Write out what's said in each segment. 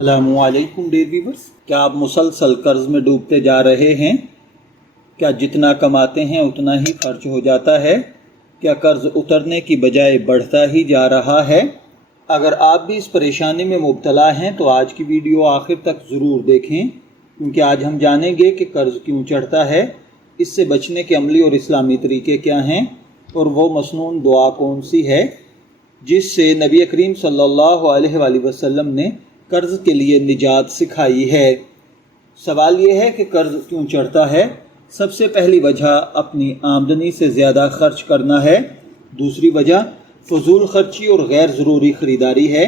अस्सलामुअलैकुम dear viewers, क्या आप मुसलसल कर्ज में डूबते जा रहे हैं? क्या जितना कमाते हैं उतना ही खर्च हो जाता है? क्या कर्ज उतरने की बजाय बढ़ता ही जा रहा है? अगर आप भी इस परेशानी में मुब्तला हैं तो आज की वीडियो आखिर तक ज़रूर देखें, क्योंकि आज हम जानेंगे कि कर्ज क्यों चढ़ता है, इससे बचने के अमली और इस्लामी तरीके क्या हैं और वो मसनून दुआ कौन सी है जिससे नबी करीम सल्लल्लाहु अलैहि वसल्लम ने कर्ज के लिए निजात सिखाई है। सवाल यह है कि कर्ज क्यों चढ़ता है। सबसे पहली वजह अपनी आमदनी से ज़्यादा खर्च करना है। दूसरी वजह फजूल खर्ची और गैर ज़रूरी ख़रीदारी है।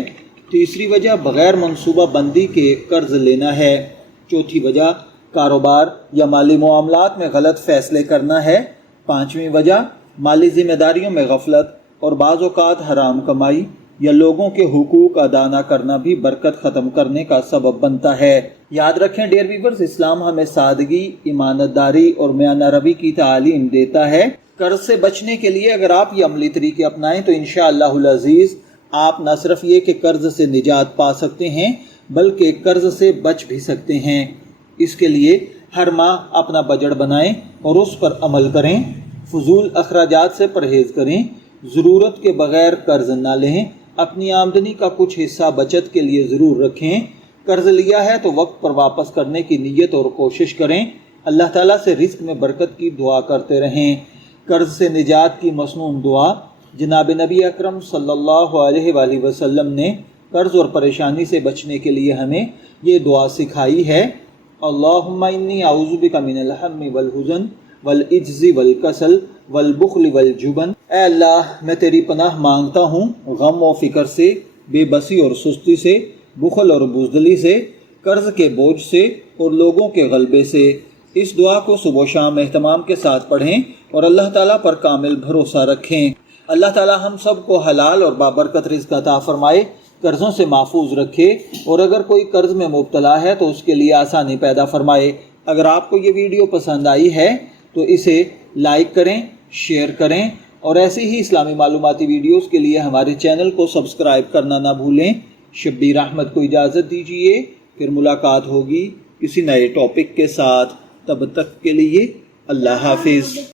तीसरी वजह बग़ैर मनसूबा बंदी के कर्ज लेना है। चौथी वजह कारोबार या माली मामलात में गलत फ़ैसले करना है। पाँचवीं वजह माली ज़िम्मेदारियों में गफलत और बाज़ औक़ात हराम कमाई या लोगों के हुकूक अदा न करना भी बरकत ख़त्म करने का सबब बनता है। याद रखें डियर व्यूअर्स, इस्लाम हमें सादगी, ईमानदारी और म्यान रवी की तालीम देता है। कर्ज से बचने के लिए अगर आप ये अमली तरीके अपनाएं तो इंशाअल्लाहुल अज़ीज़ आप न सिर्फ ये कि कर्ज से निजात पा सकते हैं बल्कि कर्ज से बच भी सकते हैं। इसके लिए हर माह अपना बजट बनाएं और उस पर अमल करें। फजूल अखराजात से परहेज़ करें। ज़रूरत के बगैर कर्ज ना लें। अपनी आमदनी का कुछ हिस्सा बचत के लिए ज़रूर रखें। कर्ज लिया है तो वक्त पर वापस करने की नीयत और कोशिश करें। अल्लाह ताला से रिस्क में बरकत की दुआ करते रहें। कर्ज से निजात की मसनून दुआ जनाब नबी अकरम सल्लल्लाहु अलैहि वसल्लम ने कर्ज और परेशानी से बचने के लिए हमें ये दुआ सिखाई है। अल्लाहुम्मा इन्नी अऊज़ु बिका मिनल हम्मी वल हुज़न वल इज्ज़ि वल कसल वल बुख़्ल वल जुबन। ऐ अल्लाह, मैं तेरी पनाह मांगता हूँ गम और फ़िक्र से, बेबसी और सुस्ती से, बुखल और बुज़दली से, कर्ज के बोझ से और लोगों के गलबे से। इस दुआ को सुबह शाम एहतमाम के साथ पढ़ें और अल्लाह ताला पर कामिल भरोसा रखें। अल्लाह ताला हम सब को हलाल और बाबरकत रिज़्क़ अता फरमाए, कर्ज़ों से महफूज रखे और अगर कोई कर्ज में मुब्तला है तो उसके लिए आसानी पैदा फरमाए। अगर आपको ये वीडियो पसंद आई है तो इसे लाइक करें, शेयर करें और ऐसे ही इस्लामी मालूमाती वीडियोस के लिए हमारे चैनल को सब्सक्राइब करना ना भूलें। शब्बीर अहमद को इजाज़त दीजिए, फिर मुलाकात होगी किसी नए टॉपिक के साथ। तब तक के लिए अल्लाह हाफिज़।